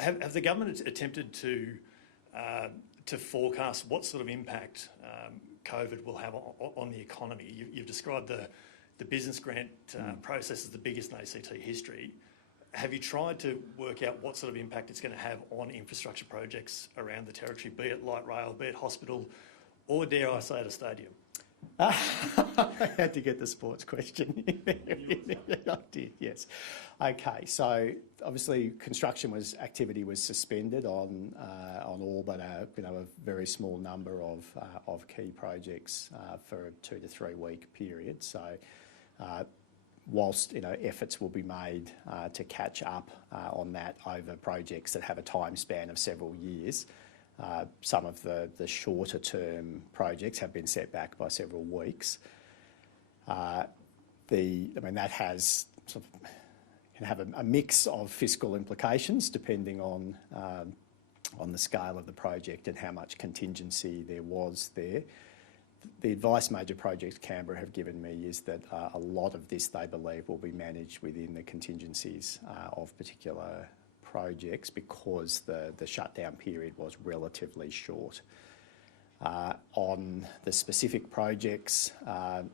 Have the government attempted to forecast what sort of impact COVID will have on the economy? You've described the business grant process as the biggest in ACT history. Have you tried to work out what sort of impact it's going to have on infrastructure projects around the territory, be it light rail, be it hospital, or dare I say it, a stadium? I had to get the sports question. I did, yes. Okay, so obviously construction activity was suspended on all but a very small number of key projects for a 2 to 3 week period. So whilst efforts will be made to catch up on that over projects that have a time span of several years, some of the shorter term projects have been set back by several weeks. That has can have a mix of fiscal implications depending on the scale of the project and how much contingency there was there. The advice major projects Canberra have given me is that a lot of this they believe will be managed within the contingencies of particular projects because the shutdown period was relatively short. On the specific projects, well,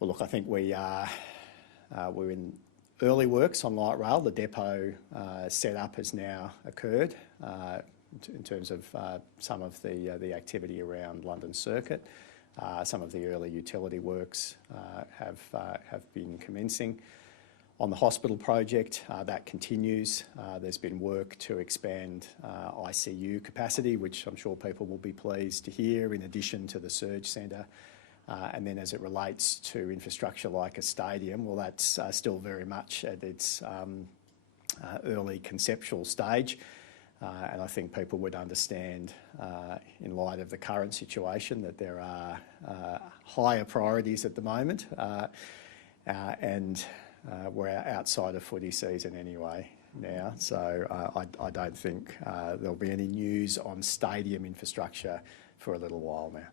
look, I think we're in early works on light rail. The depot setup has now occurred in terms of some of the activity around London Circuit. Some of the early utility works have been commencing. On the hospital project, that continues. There's been work to expand ICU capacity, which I'm sure people will be pleased to hear, in addition to the surge centre. And then as it relates to infrastructure like a stadium, well, that's still very much at its early conceptual stage. And I think people would understand, in light of the current situation, that there are higher priorities at the moment. And we're outside of footy season anyway now, so I don't think there'll be any news on stadium infrastructure for a little while now.